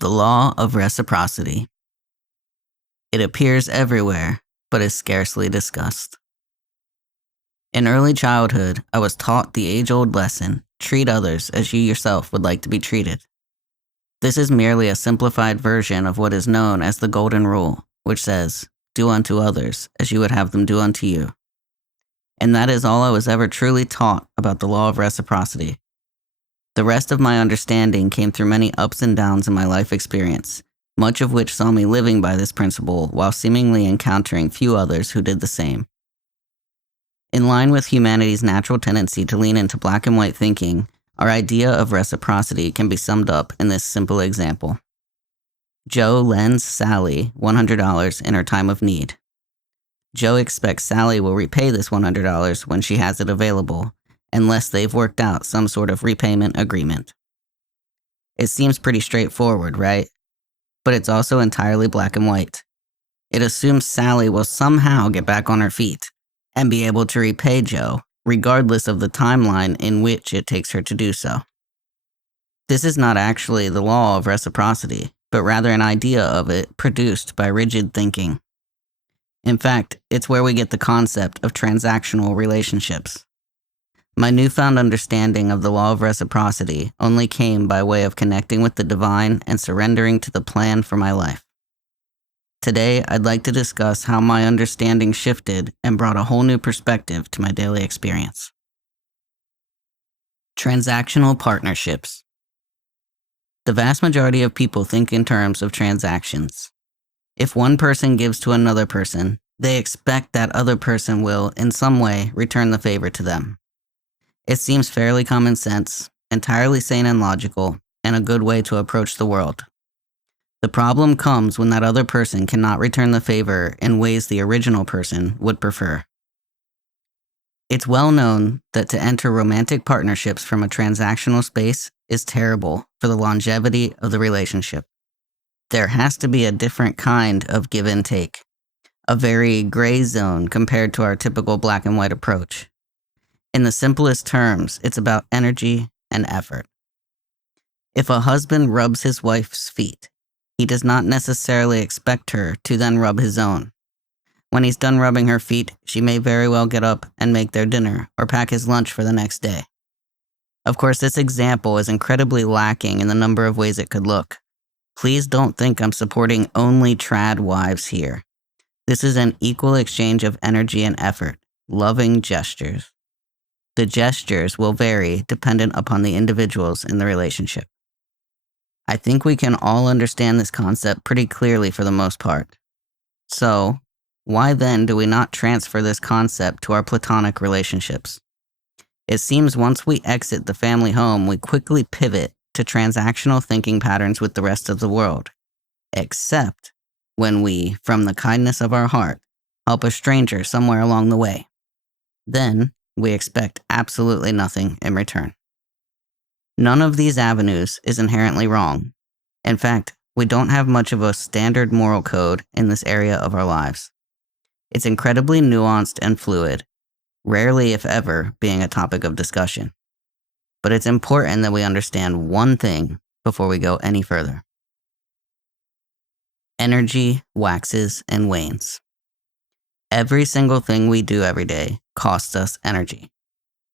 The Law of Reciprocity. It appears everywhere, but is scarcely discussed. In early childhood, I was taught the age-old lesson, treat others as you yourself would like to be treated. This is merely a simplified version of what is known as the Golden Rule, which says, do unto others as you would have them do unto you. And that is all I was ever truly taught about the law of reciprocity. The rest of my understanding came through many ups and downs in my life experience, much of which saw me living by this principle while seemingly encountering few others who did the same. In line with humanity's natural tendency to lean into black and white thinking, our idea of reciprocity can be summed up in this simple example. Joe lends Sally $100 in her time of need. Joe expects Sally will repay this $100 when she has it available, unless they've worked out some sort of repayment agreement. It seems pretty straightforward, right? But it's also entirely black and white. It assumes Sally will somehow get back on her feet and be able to repay Joe, regardless of the timeline in which it takes her to do so. This is not actually the law of reciprocity, but rather an idea of it produced by rigid thinking. In fact, it's where we get the concept of transactional relationships. My newfound understanding of the law of reciprocity only came by way of connecting with the divine and surrendering to the plan for my life. Today, I'd like to discuss how my understanding shifted and brought a whole new perspective to my daily experience. Transactional partnerships. The vast majority of people think in terms of transactions. If one person gives to another person, they expect that other person will, in some way, return the favor to them. It seems fairly common sense, entirely sane and logical, and a good way to approach the world. The problem comes when that other person cannot return the favor in ways the original person would prefer. It's well known that to enter romantic partnerships from a transactional space is terrible for the longevity of the relationship. There has to be a different kind of give and take, a very gray zone compared to our typical black and white approach. In the simplest terms, it's about energy and effort. If a husband rubs his wife's feet, he does not necessarily expect her to then rub his own. When he's done rubbing her feet, she may very well get up and make their dinner or pack his lunch for the next day. Of course, this example is incredibly lacking in the number of ways it could look. Please don't think I'm supporting only trad wives here. This is an equal exchange of energy and effort, loving gestures. The gestures will vary dependent upon the individuals in the relationship. I think we can all understand this concept pretty clearly for the most part. So, why then do we not transfer this concept to our platonic relationships? It seems once we exit the family home, we quickly pivot to transactional thinking patterns with the rest of the world, except when we, from the kindness of our heart, help a stranger somewhere along the way. Then, we expect absolutely nothing in return. None of these avenues is inherently wrong. In fact, we don't have much of a standard moral code in this area of our lives. It's incredibly nuanced and fluid, rarely if ever being a topic of discussion. But it's important that we understand one thing before we go any further. Energy waxes and wanes. Every single thing we do every day costs us energy.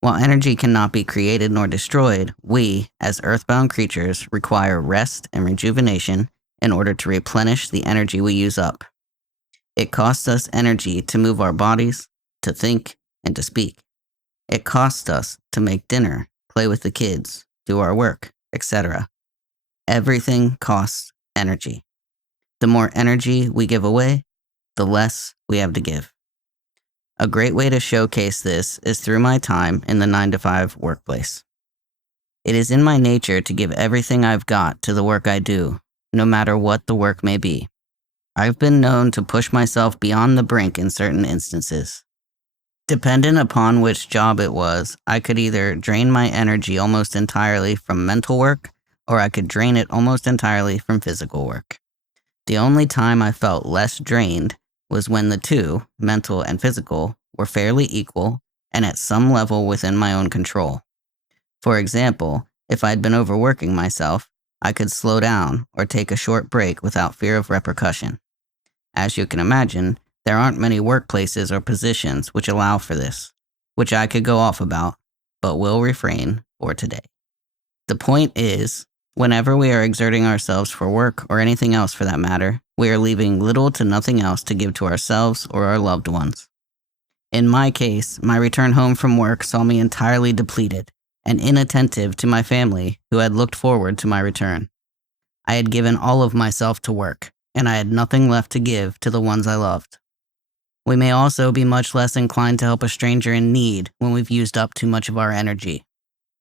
While energy cannot be created nor destroyed, we, as earthbound creatures, require rest and rejuvenation in order to replenish the energy we use up. It costs us energy to move our bodies, to think, and to speak. It costs us to make dinner, play with the kids, do our work, etc. Everything costs energy. The more energy we give away, the less we have to give. A great way to showcase this is through my time in the 9-to-5 workplace. It is in my nature to give everything I've got to the work I do, no matter what the work may be. I've been known to push myself beyond the brink in certain instances. Dependent upon which job it was, I could either drain my energy almost entirely from mental work, or I could drain it almost entirely from physical work. The only time I felt less drained was when the two, mental and physical, were fairly equal and at some level within my own control. For example, if I'd been overworking myself, I could slow down or take a short break without fear of repercussion. As you can imagine, there aren't many workplaces or positions which allow for this, which I could go off about, but will refrain for today. The point is, whenever we are exerting ourselves for work or anything else for that matter, we are leaving little to nothing else to give to ourselves or our loved ones. In my case, my return home from work saw me entirely depleted and inattentive to my family who had looked forward to my return. I had given all of myself to work, and I had nothing left to give to the ones I loved. We may also be much less inclined to help a stranger in need when we've used up too much of our energy.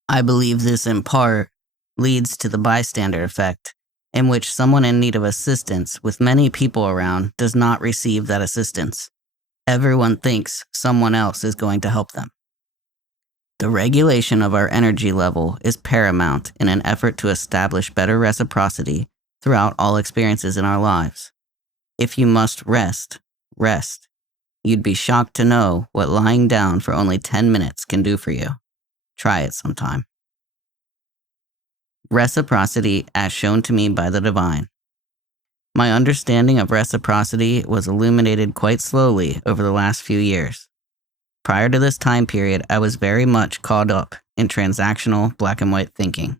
I believe this in part leads to the bystander effect, in which someone in need of assistance with many people around does not receive that assistance. Everyone thinks someone else is going to help them. The regulation of our energy level is paramount in an effort to establish better reciprocity throughout all experiences in our lives. If you must rest, rest. You'd be shocked to know what lying down for only 10 minutes can do for you. Try it sometime. Reciprocity as shown to me by the divine. My understanding of reciprocity was illuminated quite slowly over the last few years. Prior to this time period, I was very much caught up in transactional black and white thinking.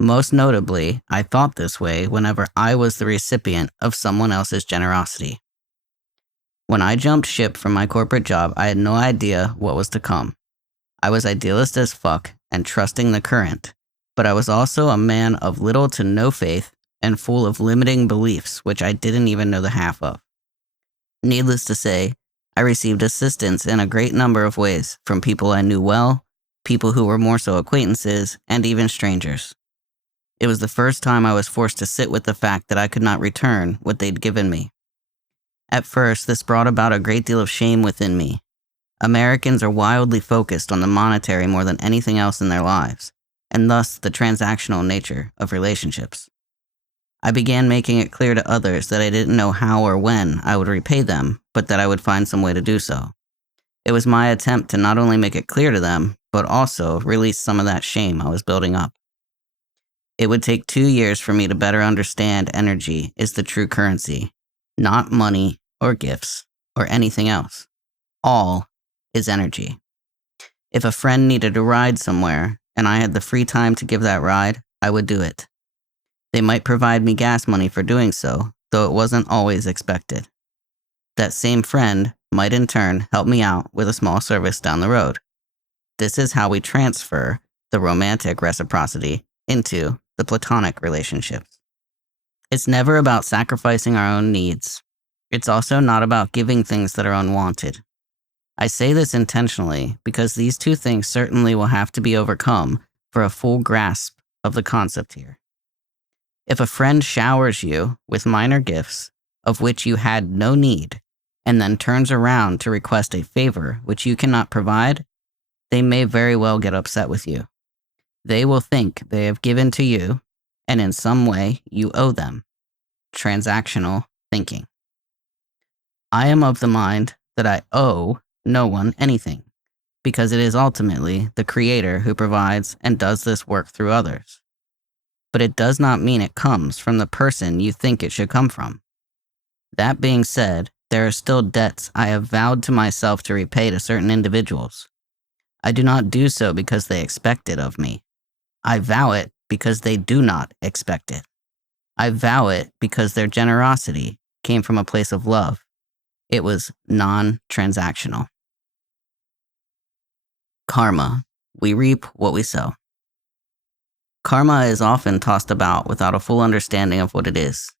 Most notably, I thought this way whenever I was the recipient of someone else's generosity. When I jumped ship from my corporate job, I had no idea what was to come. I was idealist as fuck and trusting the current, but I was also a man of little to no faith and full of limiting beliefs which I didn't even know the half of. Needless to say, I received assistance in a great number of ways from people I knew well, people who were more so acquaintances, and even strangers. It was the first time I was forced to sit with the fact that I could not return what they'd given me. At first, this brought about a great deal of shame within me. Americans are wildly focused on the monetary more than anything else in their lives, and thus the transactional nature of relationships. I began making it clear to others that I didn't know how or when I would repay them, but that I would find some way to do so. It was my attempt to not only make it clear to them, but also release some of that shame I was building up. It would take 2 years for me to better understand energy is the true currency, not money or gifts or anything else. All is energy. If a friend needed a ride somewhere and I had the free time to give that ride, I would do it. They might provide me gas money for doing so, though it wasn't always expected. That same friend might in turn help me out with a small service down the road. This is how we transfer the romantic reciprocity into the platonic relationships. It's never about sacrificing our own needs. It's also not about giving things that are unwanted. I say this intentionally because these two things certainly will have to be overcome for a full grasp of the concept here. If a friend showers you with minor gifts of which you had no need, and then turns around to request a favor which you cannot provide, they may very well get upset with you. They will think they have given to you, and in some way you owe them. Transactional thinking. I am of the mind that I owe no one anything, because it is ultimately the Creator who provides and does this work through others. But it does not mean it comes from the person you think it should come from. That being said, there are still debts I have vowed to myself to repay to certain individuals. I do not do so because they expect it of me. I vow it because they do not expect it. I vow it because their generosity came from a place of love. It was non-transactional. Karma. We reap what we sow. Karma is often tossed about without a full understanding of what it is.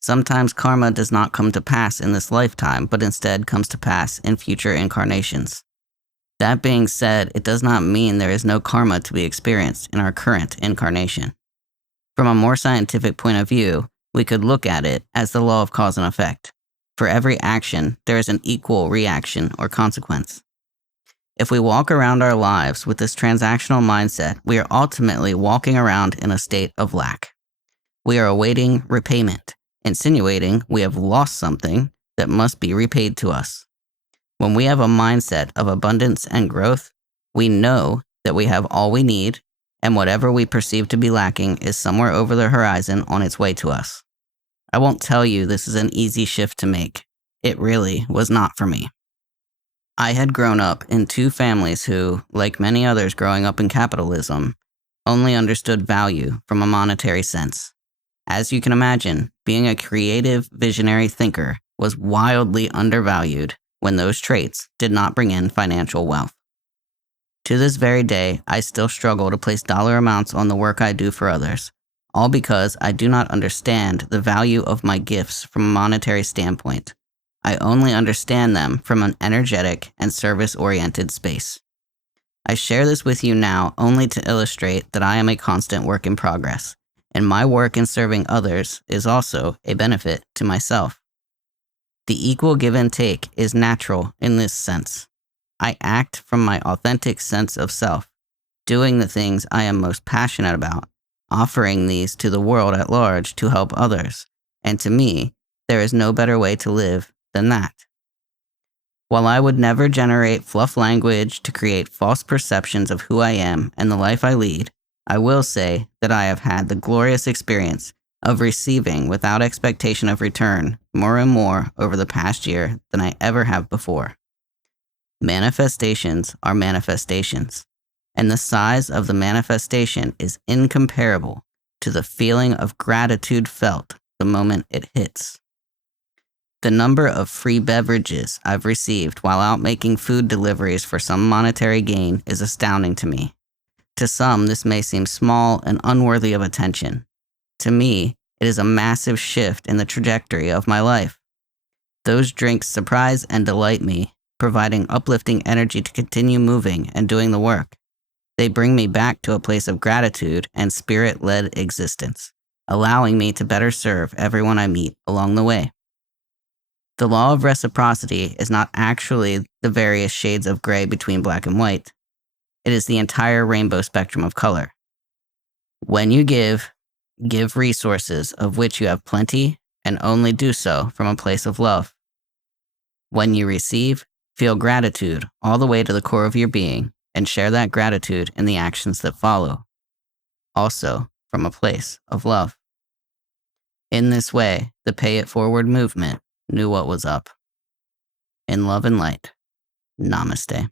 Sometimes karma does not come to pass in this lifetime, but instead comes to pass in future incarnations. That being said, it does not mean there is no karma to be experienced in our current incarnation. From a more scientific point of view, we could look at it as the law of cause and effect. For every action, there is an equal reaction or consequence. If we walk around our lives with this transactional mindset, we are ultimately walking around in a state of lack. We are awaiting repayment, insinuating we have lost something that must be repaid to us. When we have a mindset of abundance and growth, we know that we have all we need and whatever we perceive to be lacking is somewhere over the horizon on its way to us. I won't tell you this is an easy shift to make. It really was not for me. I had grown up in two families who, like many others growing up in capitalism, only understood value from a monetary sense. As you can imagine, being a creative, visionary thinker was wildly undervalued when those traits did not bring in financial wealth. To this very day, I still struggle to place dollar amounts on the work I do for others, all because I do not understand the value of my gifts from a monetary standpoint. I only understand them from an energetic and service-oriented space. I share this with you now only to illustrate that I am a constant work in progress, and my work in serving others is also a benefit to myself. The equal give and take is natural in this sense. I act from my authentic sense of self, doing the things I am most passionate about, offering these to the world at large to help others, and to me, there is no better way to live than that. While I would never generate fluff language to create false perceptions of who I am and the life I lead, I will say that I have had the glorious experience of receiving without expectation of return more and more over the past year than I ever have before. Manifestations are manifestations, and the size of the manifestation is incomparable to the feeling of gratitude felt the moment it hits. The number of free beverages I've received while out making food deliveries for some monetary gain is astounding to me. To some, this may seem small and unworthy of attention. To me, it is a massive shift in the trajectory of my life. Those drinks surprise and delight me, providing uplifting energy to continue moving and doing the work. They bring me back to a place of gratitude and spirit-led existence, allowing me to better serve everyone I meet along the way. The law of reciprocity is not actually the various shades of gray between black and white. It is the entire rainbow spectrum of color. When you give resources of which you have plenty, and only do so from a place of love. When you receive, feel gratitude all the way to the core of your being, and share that gratitude in the actions that follow, also from a place of love. In this way, the Pay It Forward movement knew what was up. In love and light, namaste.